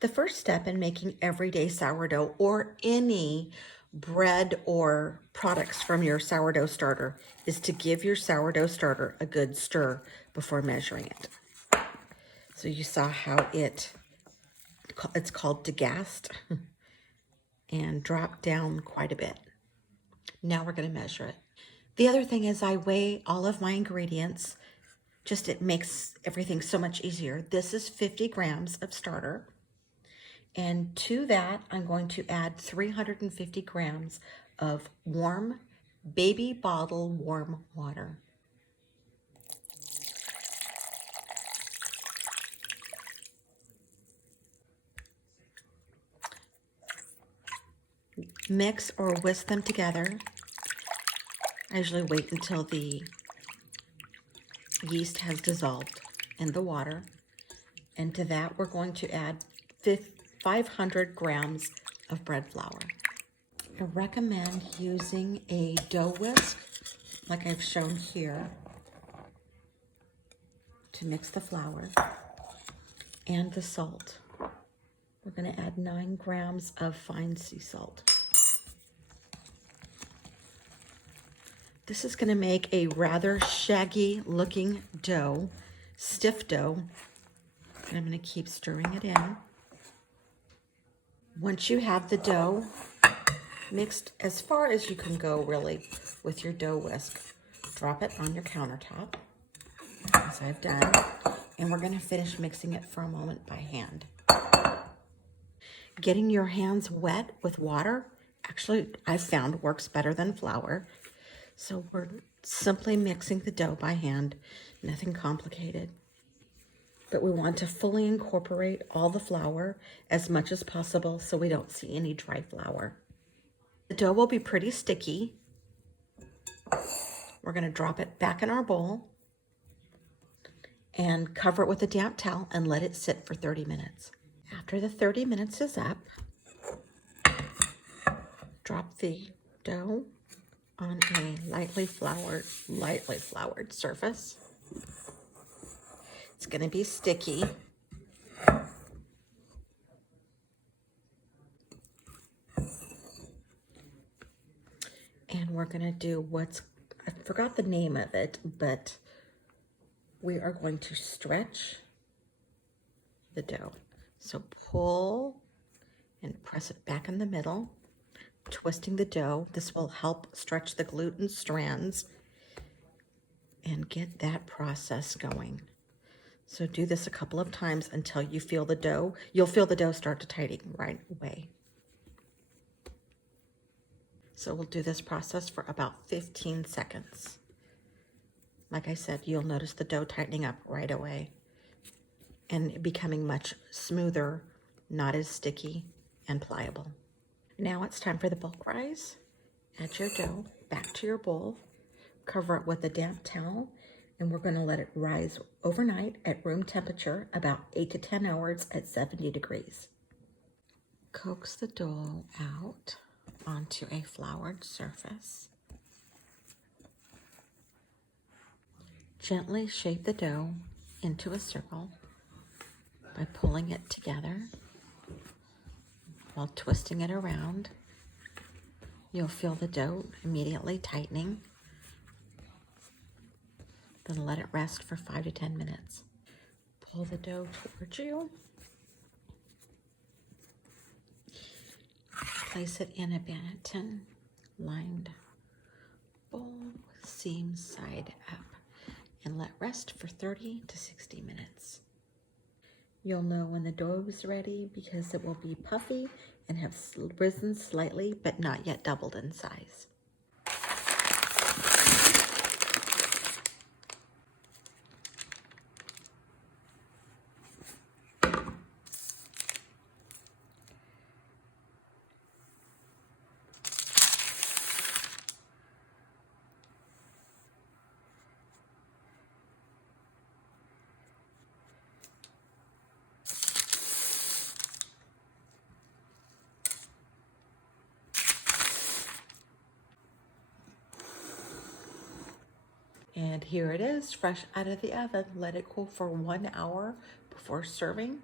The first step in making everyday sourdough or any bread or products from your sourdough starter is to give your sourdough starter a good stir before measuring it. So you saw how it's called degassed and dropped down quite a bit. Now we're going to measure it. The other thing is I weigh all of my ingredients. Just it makes everything so much easier. This is 50 grams of starter. And to that, I'm going to add 350 grams of warm, baby bottle warm water. Mix or whisk them together. I usually wait until the yeast has dissolved in the water. And to that, we're going to add 500 grams of bread flour. I recommend using a dough whisk, like I've shown here, to mix the flour and the salt. We're going to add 9 grams of fine sea salt. This is going to make a rather shaggy looking dough, stiff dough. And I'm going to keep stirring it in. Once you have the dough mixed as far as you can go really with your dough whisk, drop it on your countertop, as I've done, and we're going to finish mixing it for a moment by hand. Getting your hands wet with water, actually I've found works better than flour. So we're simply mixing the dough by hand, nothing complicated. But we want to fully incorporate all the flour as much as possible so we don't see any dry flour. The dough will be pretty sticky. We're going to drop it back in our bowl and cover it with a damp towel and let it sit for 30 minutes. After the 30 minutes is up, drop the dough on a lightly floured surface. It's going to be sticky. And we're going to do I forgot the name of it, but we are going to stretch the dough. So pull and press it back in the middle, twisting the dough. This will help stretch the gluten strands and get that process going. So do this a couple of times until you feel the dough. You'll feel the dough start to tighten right away. So we'll do this process for about 15 seconds. Like I said, you'll notice the dough tightening up right away and becoming much smoother, not as sticky and pliable. Now it's time for the bulk rise. Add your dough back to your bowl, cover it with a damp towel, and we're going to let it rise overnight at room temperature, about 8 to 10 hours at 70 degrees. Coax the dough out onto a floured surface. Gently shape the dough into a circle by pulling it together while twisting it around. You'll feel the dough immediately tightening. Then let it rest for 5 to 10 minutes. Pull the dough towards you. Place it in a Banneton-lined bowl with seams side up and let rest for 30 to 60 minutes. You'll know when the dough is ready because it will be puffy and have risen slightly but not yet doubled in size. And here it is, fresh out of the oven. Let it cool for 1 hour before serving.